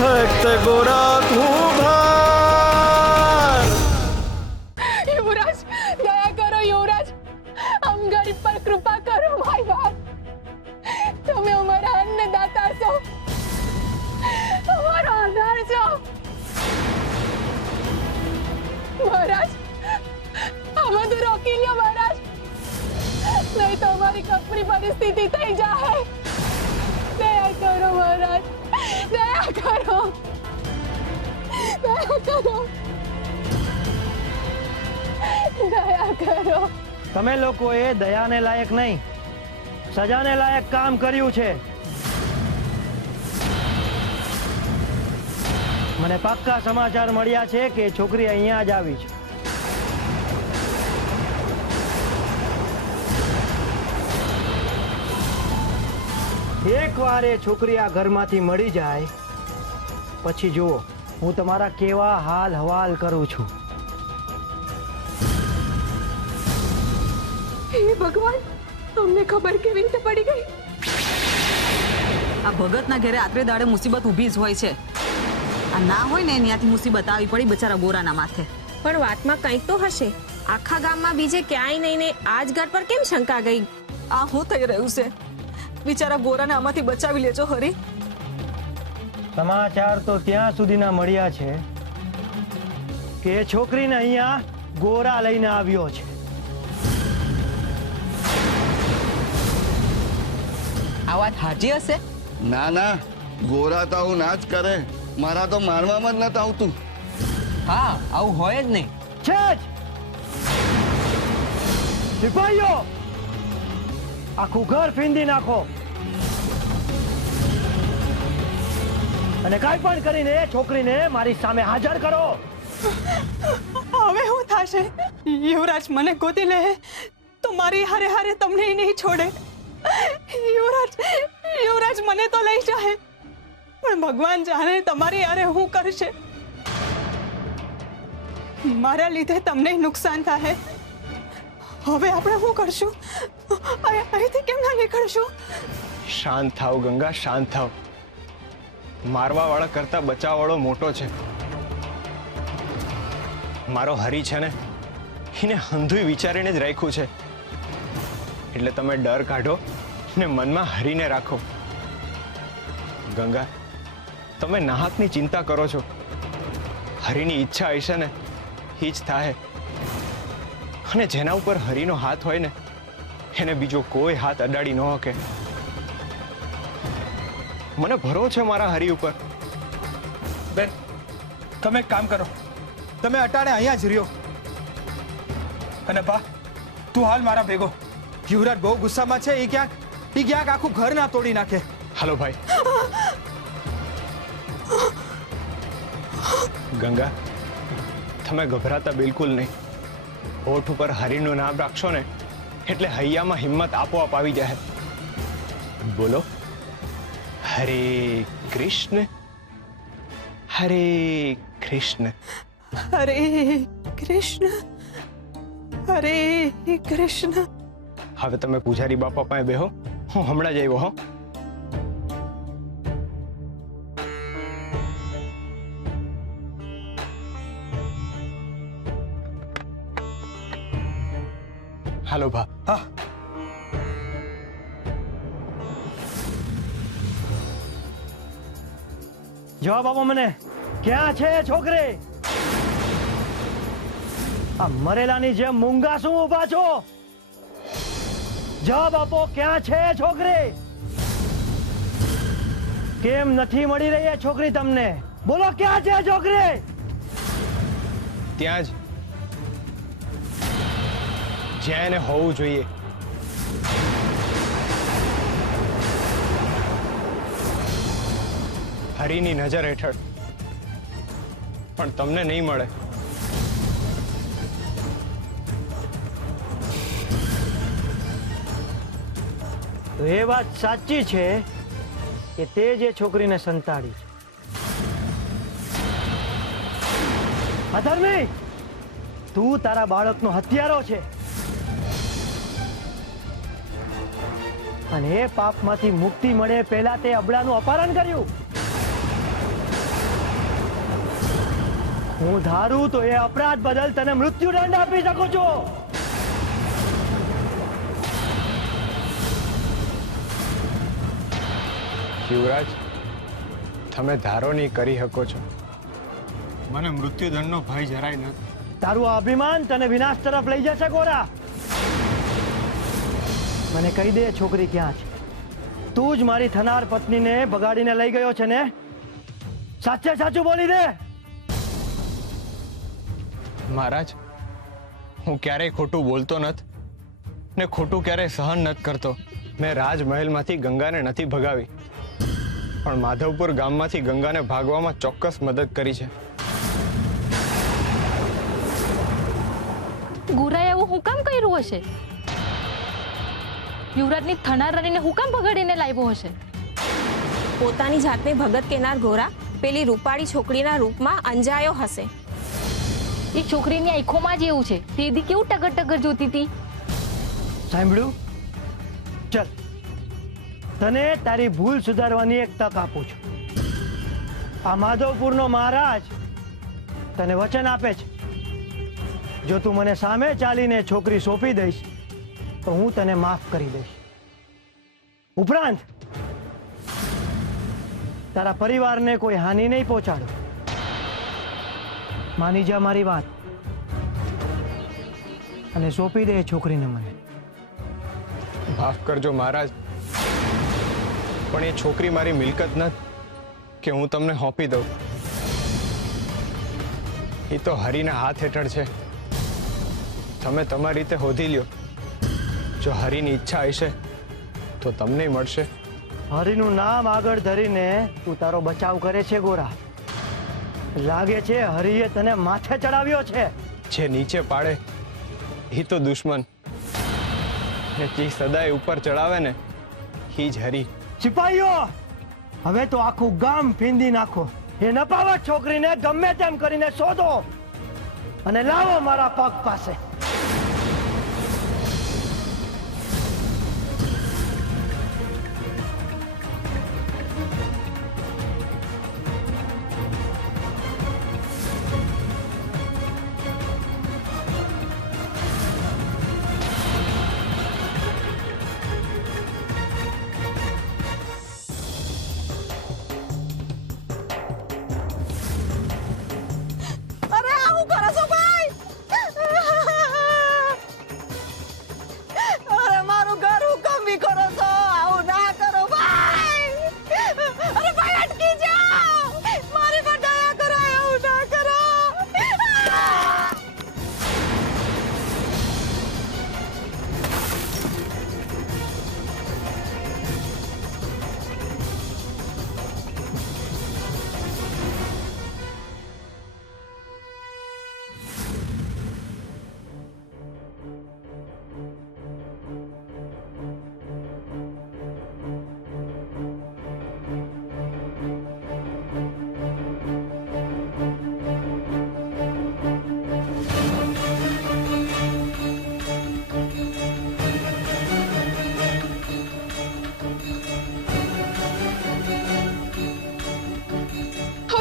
भक्त गोरा कुम्हार। युवराज दया करो युवराज, हम गरीब पर कृपा करो माय बाप। तुम्हें हमारा अन्नदाता છો, हमारा आधार છો। महाराज हमें तो रोकी लिया महाराज, नहीं तो हमारी कपड़ी परिस्थिति થઈ जाए। दया करो महाराज, दया करो, दया करो, दया करो। તમે લોકોએ દયાને લાયક નહીં, સજાને લાયક કામ કર્યું છે। મને પાક્કા સમાચાર મળ્યા છે કે છોકરી અહીંયા જ આવી છે। એકવાર એ છોકરી આ ઘરમાંથી મળી જાય પછી જુઓ હું તમારા કેવા હાલ હવાલ કરું છું। હે ભગવાન, તમને ખબર કેવી રીતે પડી ગઈ? આ ભગતના ઘરે આત્રે દાડે મુસીબત ઊભી જ હોય છે। આ ના હોય ને ત્યાંથી મુસીબત આવી પડી બચારા ગોરાના માથે। પણ વાતમાં કંઈક તો હશે। આખા ગામમાં બીજે ક્યાંય નહીં ને આજ ઘર પર કેમ શંકા ગઈ? આ શું થઈ રહ્યું છે? બિચારા ગોરાને આમાંથી બચાવી લેજો હરી। સમાચાર તો ત્યાં સુધીના મળ્યા છે કે એ છોકરીને અહીંયા ગોરા લઈને આવ્યો છે। આ વાત હાજી હશે? ના ના, ગોરા તો આવું ના જ કરે, મારા તો મારવામાં જ નથી આવતું। હા, આવું હોય જ નહીં। છે જ। સિપાહીઓ આખું ઘર ફીંદી નાખો અને કાંઈ પણ કરીને એ છોકરીને મારી સામે હાજર કરો। હવે શું થશે? યુવરાજ મને ગોતી લે તો મારી હારે હારે તમને નહીં છોડે। યુવરાજ મને તો લઈ જાય, પણ ભગવાન જાણે તમારી હારે શું કરશે। મારા લીધે તમને નુકસાન થાય। હવે આપણે શું કરશું? અહીંથી કેમ ના નીકળશું? શાંત થાવ ગંગા, શાંત થાવ। મારવા વાળા કરતા બચાવ વાળો મોટો છે। મારો હરી છે ને એને હંધુય વિચારીને જ રાખ્યું છે, એટલે તમે ડર કાઢો ને મનમાં હરીને રાખો। ગંગા, તમે નાહકની ચિંતા કરો છો, હરીની ઈચ્છા હશે ને એ જ થાય। અને જેના ઉપર હરીનો હાથ હોય ને એને બીજો કોઈ હાથ અડાડી ન શકે। મને ભરો છે મારા હરી ઉપર। બેન, તમે એક કામ કરો, તમે અટાણે અહીંયા જ રહ્યો અને બા તું હાલ મારા ભેગો। યુવરાજ બહુ ગુસ્સામાં છે, એ ક્યાંક આખું ઘર ના તોડી નાખે। હાલો ભાઈ। ગંગા, તમે ગભરાતા બિલકુલ નહીં। હોઠ ઉપર હરીનું નામ રાખશો ને એટલે હૈયામાં હિંમત આપોઆપ આવી જાય। બોલો, હરે કૃષ્ણ, હરે કૃષ્ણ, હરે કૃષ્ણ, હરે કૃષ્ણ। હવે તમે પૂજારી બાપા પાસે બેહો, હું હમણાં જ આવ્યો હો। હાલો ભા। હા, જવાબ આપો મને, ક્યાં છે એ છોકરી? આ મરેલાની જેમ મૂંગા શું ઊભા છો? જવાબ આપો, ક્યાં છે એ છોકરી? કેમ નથી મળી રહી એ છોકરી તમને? બોલો, ક્યાં છે એ છોકરી? ત્યાં જ જ્યાં એને હોવું જોઈએ। હરીની નજર હેઠળ, પણ તમને નહીં મળે। તો એ વાત સાચી છે કે તે જે છોકરીને સંતાડી છે। અધર્મી, તું તારા બાળકનો હત્યારો છે અને એ પાપમાંથી મુક્તિ મળે પહેલા તે અબળાનું અપહરણ કર્યું। હું ધારું તો એ અપરાધ બદલ તને મૃત્યુદંડ આપી શકું છું. યુવરાજ, તમે ધારો નહીં કરી શકો છો. મને મૃત્યુદંડનો ભય જરાય નથી. તારું આ અભિમાન તને વિનાશ તરફ લઈ જશે ગોરા. મને કહી દે છોકરી ક્યાં છે? તું જ મારી થનાર પત્નીને બગાડીને લઈ ગયો છે ને? સાચે સાચું બોલી દે. મહારાજ, હું ક્યારેય ખોટું બોલતો નથી ને ખોટું ક્યારેય સહન નથી કરતો. મેં રાજમહેલમાંથી ગંગાને નથી ભગાવી, પણ માધવપુર ગામમાંથી ગંગાને ભાગવામાં ચોક્કસ મદદ કરી છે. ગુરાએ એવું હું કામ કર્યું હશે? યુવરાજની થનાર રાણીને હું કામ બગાડીને લાવ્યો હશે? પોતાની જાતને ભગત કેનાર ગોરા પેલી રૂપાળી છોકરીના રૂપમાં અંજાયો હશે. એ છોકરીની આંખોમાં જ એવું છે. તેદી કેવું ટગર ટગર જોતી હતી. સાંભળ્યું? ચલ, તને તારી ભૂલ સુધારવાની એક તક આપું છું. આ માધવપુરનો મહારાજ તને વચન આપે છે, જો તું મને સામે ચાલીને છોકરી સોંપી દઈશ તો હું તને માફ કરી દઈશ. ઉપરાંત તારા પરિવારને કોઈ હાનિ નહીં પહોંચાડો. માની જા મારી વાત અને સોંપી દે છોકરીને મને. માફ કરજો મહારાજ, પણ એ છોકરી મારી મિલકત નથી કે હું તમને સોંપી દઉં. એ તો હરિના હાથ હેઠળ છે. તમે તમારી રીતે હોધી લ્યો. જો હરિની ઈચ્છા હશે તો તમને મળશે. હરિનું નામ આગળ ધરીને તું તારો બચાવ કરે છે ગોરા. લાગે છે હરિએ તને માથે ચડાવ્યો છે. જે નીચે પાડે એ તો દુશ્મન, ને જે સદાય ઉપર ચડાવે ને એ જ હરી. સિપાહીઓ, હવે તો આખું ગામ ફીંદી નાખો. એ નપાવત છોકરીને ગમે તેમ કરીને શોધો અને લાવો મારા પગ પાસે. અરે આવું કરો છો ભાઈ? અરે મારું ઘર હુકમ બી કરો છો, આવું ના કરો ભાઈ. અરે ભાઈ અટકી જાઓ, મારી પર દયા કરો, આવું ના કરો.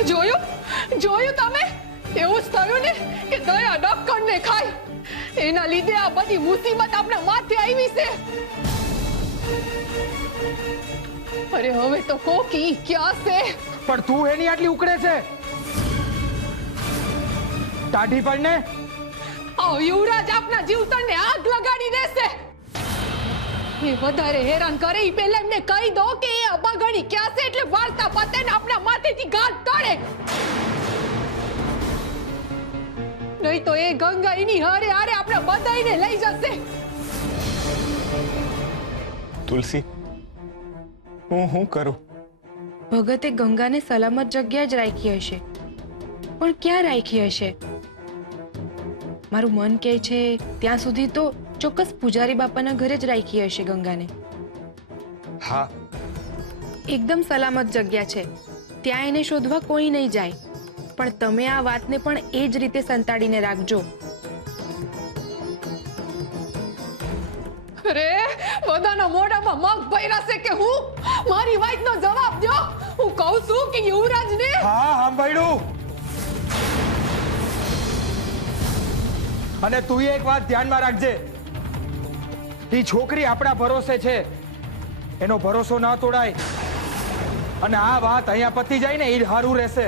જોયું જોયું તમે? એવું જ થયું ને કે દયા ડક્કરને ખાય. એના લીધે આ બધી મુસીબત આપણા માથે આવી છે. અરે હવે તો કોકી ક્યાં છે? પણ તું એની આટલી ઉકળે છે? ટાઢી પડને. આ યુવરાજ આપના જીવતરને આગ લગાડી દેશે. એ વધારે હેરાન કરે એ પહેલા એમને કહી દો કે એ અબાગણી ક્યાં છે, એટલે વાર્તા પતે ને આપણા માથેથી ગાંઠ તળે. નહીં તો એ ગંગા એની હારે હારે આપણે બધાઈને લઈ જશે. તુલસી, હું કરું? ભગતે ગંગાને સલામત જગ્યાએ જ રાખી હશે, પણ ક્યાં રાખી હશે? મારું મન કહે છે ત્યાં સુધી તો ચોક્કસ પૂજારી બાપાના ઘરે જ રાખી હશે ગંગાને. હા, એકદમ સલામત જગ્યા છે, ત્યાં એને શોધવા કોઈ નહીં જાય. પણ તમે આ વાતને પણ એ જ રીતે સંતાડીને રાખજો. અરે બધાના મોઢામાં મગ ભર્યા છે કે હું? મારી વાતનો જવાબ દો. હું કહું છું કે યુવરાજને હા સાંભળ્યું. અને તું એક વાત ધ્યાનમાં રાખજે, એ છોકરી આપણા ભરોસે છે, એનો ભરોસો ના તોડાય. અને આ વાત અહીંયા પતી જાય ને એ સારું રહેશે.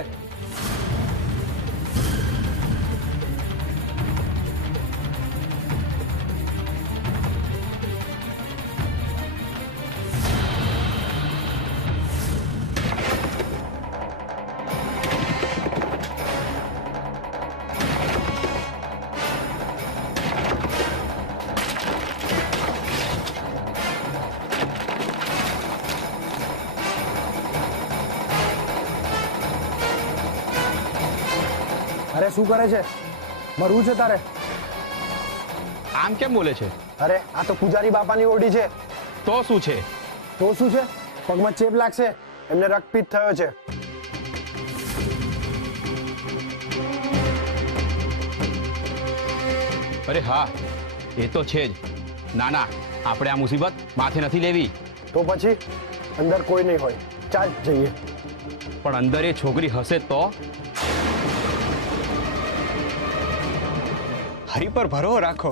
અરે શું કરે છે? મરવું છે તારે? આમ કેમ બોલે છે? અરે આ તો પૂજારી બાપાની ઓરડી છે. તો શું છે? તો શું છે? પગમાં ચેપ લાગશે, એમને રક્તપિત્ત થયો છે. અરે હા, એ તો છે જ. ના ના, આપણે આ મુસીબત માથે નથી લેવી. તો પછી અંદર કોઈ નહીં હોય, ચાલ જઈએ. પણ અંદર એ છોકરી હશે તો? હરિ પર ભરો રાખો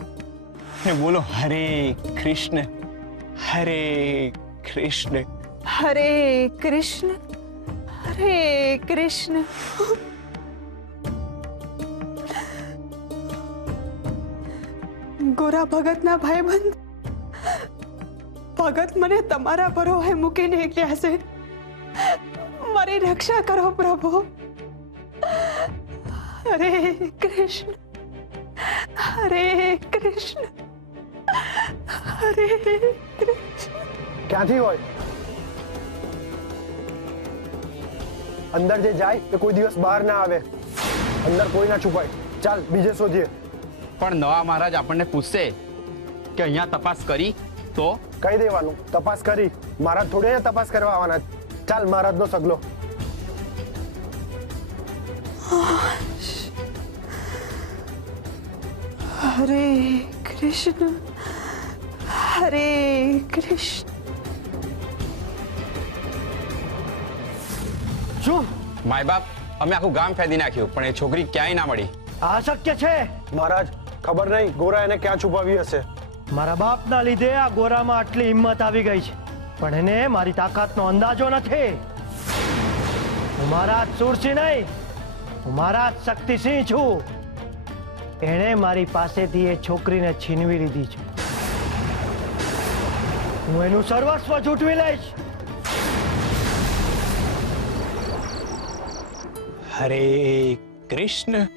ને બોલો હરે કૃષ્ણ, હરે કૃષ્ણ. હરે કૃષ્ણ, હરે કૃષ્ણ. ગોરા ભગતના ભાઈબંધ ભગત મને તમારા ભરોસે મૂકીને ગયા છે. મારી રક્ષા કરો પ્રભુ. હરે કૃષ્ણ, હરે કૃષ્ણ, હરે કૃષ્ણ. ક્યાંથી હોય? અંદર જે જાય તે કોઈ દિવસ બહાર ના આવે. અંદર કોઈ ના છુપાય. ચાલ બીજે શોધીએ. પણ નવા મહારાજ આપણને પૂછશે કે અહીંયા તપાસ કરી તો? કહી દેવાનું તપાસ કરી. મહારાજ થોડે તપાસ કરવા આવવાના. ચાલ મહારાજનો સગલો. હરે કૃષ્ણ, હરે કૃષ્ણ. શું? માય બાપ, અમે આખું ગામ ફેદી નાખ્યું પણ એ છોકરી ક્યાંય ના મળી. આ શક્ય છે? મહારાજ ખબર નહીં ગોરા એને ક્યાં છુપાવી હશે. મારા બાપના લીધે આ ગોરામાં આટલી હિંમત આવી ગઈ છે, પણ એને મારી તાકાતનો અંદાજો નથી. હું મહારાજ સુરસિંહ નહીં, હું મહારાજ શક્તિસિંહ છું. એણે મારી પાસેથી એ છોકરીને છીનવી લીધી છે. હું એનું સર્વસ્વ ઝૂંટવી લઈશ. હરે કૃષ્ણ,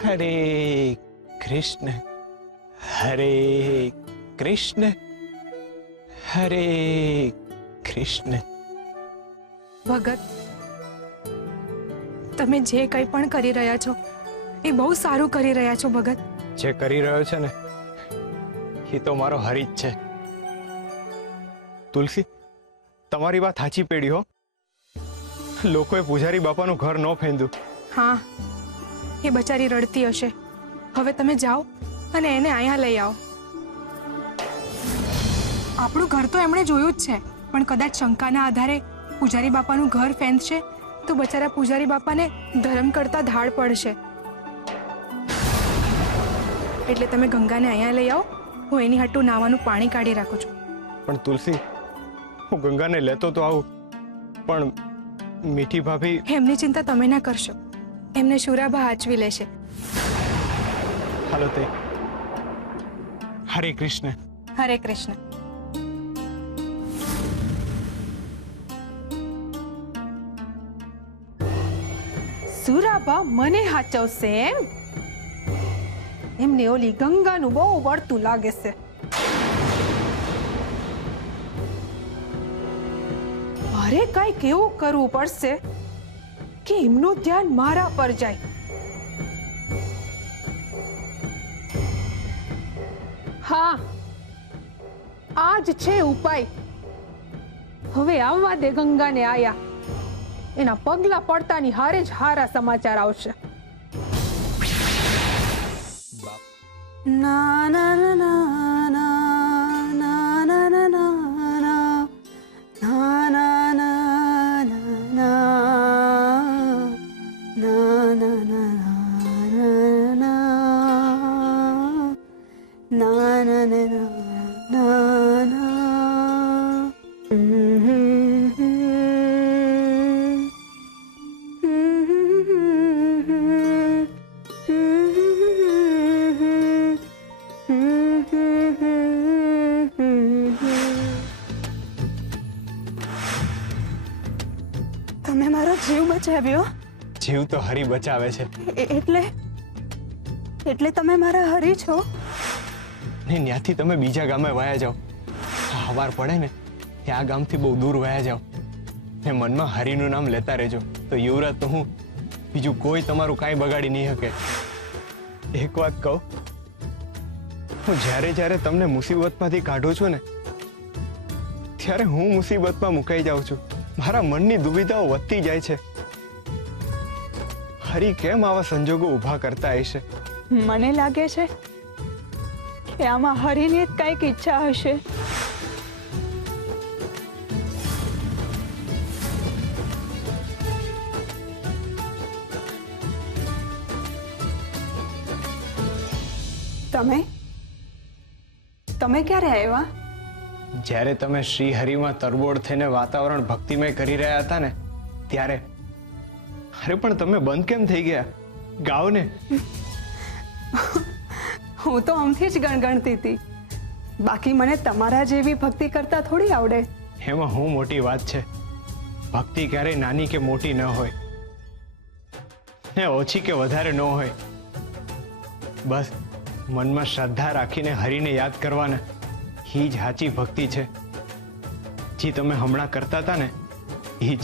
હરે કૃષ્ણ, હરે કૃષ્ણ, હરે કૃષ્ણ. ભગત, તમે જે કંઈ પણ કરી રહ્યા છો એ બહુ સારું કરી રહ્યા છો ભગત. જે કરી રહ્યો છે ને એ તો મારો હરી જ છે. તુલસી, તમારી વાત સાચી પેઢી હો. લોકોએ પૂજારી બાપાનું ઘર ન ફેંદ્યું. હા, એ બચારી રડતી હશે. હવે તમે જાઓ અને એને અહીંયા લઈ આવો. આપણું ઘર તો એમણે જોયું જ છે, પણ કદાચ શંકાના આધારે પૂજારી બાપાનું ઘર ફેંદશે તો બચારા પૂજારી બાપાને ધર્મ કરતા ધાડ પડશે. એટલે તમે ગંગાને અહીંયા લઈ આવો. હું એની હાટું નાવાનું પાણી કાઢી રાખું છું. પણ તુલસી, હું ગંગાને લેતો તો આવું, પણ મીઠી ભાભી... એમની ચિંતા તમે ના કરશો, એમને શુરાબા હાચવી લેશે. હાલો તે. હરે કૃષ્ણ, હરે કૃષ્ણ. સુરાબા મને હાચવશે એમ? એમને ઓલી ગંગાનું બહુ વળતું લાગે છે. મારે કાંઈક એવું કરવું પડશે કે એમનું ધ્યાન મારા પર જાય. હા, આ જ છે ઉપાય. હવે આવવા દે ગંગાને આયા. એના પગલા પડતાની હારે જ હારા સમાચાર આવશે. ના ના ના ના ના ના ના ના ના ના ના ના ના ના ના. જીવ બચાવ્યો? જીવ તો હરી બચાવે છે એટલે તમે મારા હરી છો? ને ત્યાંથી તમે બીજા ગામે વયા જાઓ. હવાર પડે ને ત્યાં આ ગામથી બહુ દૂર વયા જાઓ ને મનમાં હરીનું નામ લેતા રહેજો. તો યુવરાજ તો હું, બીજું કોઈ તમારું કાંઈ બગાડી નહીં શકે. એક વાત કહું, હું જ્યારે જ્યારે તમને મુસીબતમાંથી કાઢું છું ને ત્યારે હું મુસીબતમાં મુકાઈ જાઉં છું. મારા મનની દુવિધાઓ વધતી જાય છે. હરી કેમ આવા સંજોગો ઊભા કરતા હશે? મને લાગે છે કે આમાં હરીની જ કંઈક ઈચ્છા હશે. તમે ક્યારે આવ્યા? જ્યારે તમે શ્રી હરિમાં તરબોળ થઈને વાતાવરણ ભક્તિમય કરી રહ્યા હતા ને ત્યારે. અરે પણ તમે બંધ કેમ થઈ ગયા? ગાઓ ને. હું તો આમથી જ ગણગણતી હતી. બાકી મને તમારા જેવી ભક્તિ કરતા થોડી આવડે. એમાં હું મોટી વાત છે? ભક્તિ ક્યારેય નાની કે મોટી ન હોય ને ઓછી કે વધારે ન હોય. બસ મનમાં શ્રદ્ધા રાખીને હરિને યાદ કરવાના, એ જ સાચી ભક્તિ છે. જે તમે હમણાં કરતા હતા ને એ જ.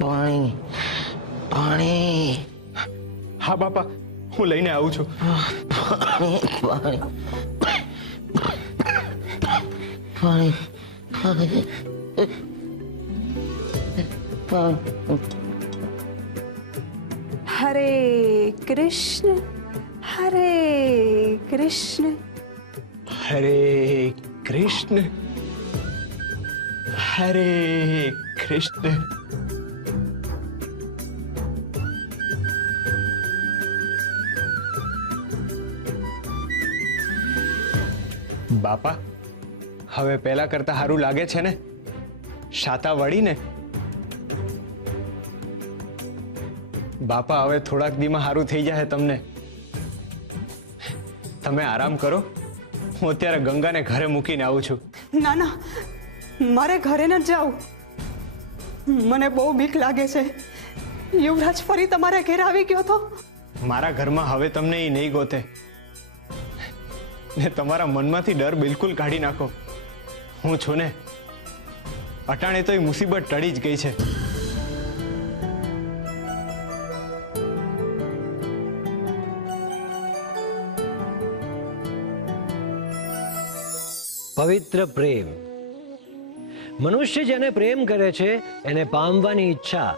પાણી પાણી. હા બાપા, હું લઈને આવું છું. પાણી હરે કૃષ્ણ હરે કૃષ્ણ હરે કૃષ્ણ હરે કૃષ્ણ. બાપા, હવે પહેલા કરતા સારું લાગે છે ને? શાતા વળી ને? બાપા, હવે થોડાક દીમાં સારું થઈ જાય તમને. તમે આરામ કરો, હું અત્યારે ગંગાને ઘરે મૂકીને આવું છું. ના ના, મારે ઘરે ન જાઉં. મને બહુ બીક લાગે છે. યુવરાજ ફરી તમારા ઘરે આવી ગયો તો? મારા ઘરમાં હવે તમને એ નહીં ગોતે ને તમારા મનમાંથી ડર બિલકુલ કાઢી નાખો. હું છું ને, અટાણે તો એ મુસીબત ટળી જ ગઈ છે. પવિત્ર પ્રેમ. મનુષ્ય જેને પ્રેમ કરે છે એને પામવાની ઈચ્છા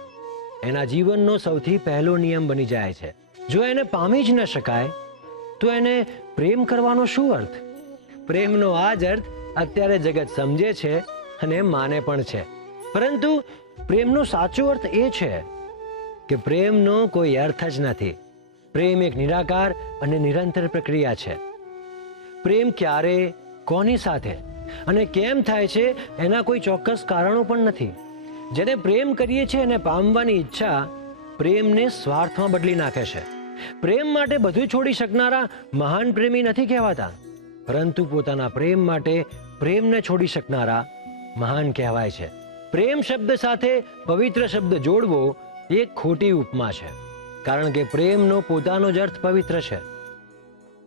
એના જીવનનો સૌથી પહેલો નિયમ બની જાય છે. જો એને પામી જ ન શકાય તો એને પ્રેમ કરવાનો શું અર્થ? પ્રેમનો આ જ અર્થ અત્યારે જગત સમજે છે અને માને પણ છે. પરંતુ પ્રેમનો સાચો અર્થ એ છે કે પ્રેમનો કોઈ અર્થ જ નથી. પ્રેમ એક નિરાકાર અને નિરંતર પ્રક્રિયા છે. પ્રેમ ક્યારે, કોની સાથે અને કેમ થાય છે એના કોઈ ચોક્કસ કારણો પણ નથી. જેને પ્રેમ કરીએ છીએ એને પામવાની ઈચ્છા પ્રેમને સ્વાર્થમાં બદલી નાખે છે. પ્રેમ માટે બધું છોડી શકનારા મહાન પ્રેમી નથી કહેવાતા, પરંતુ પોતાના પ્રેમ માટે પ્રેમને છોડી શકનારા મહાન કહેવાય છે. પ્રેમ શબ્દ સાથે પવિત્ર શબ્દ જોડવો એક ખોટી ઉપમા છે, કારણ કે પ્રેમનો પોતાનો જ અર્થ પવિત્ર છે.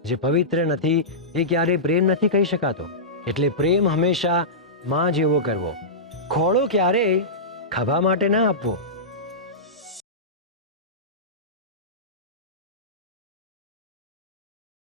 જે પવિત્ર નથી એ ક્યારેય પ્રેમ નથી કહી શકાતો. એટલે પ્રેમ હંમેશા માં જેવો કરવો. ખોળો ક્યારેય ખભા માટે ના આપવો.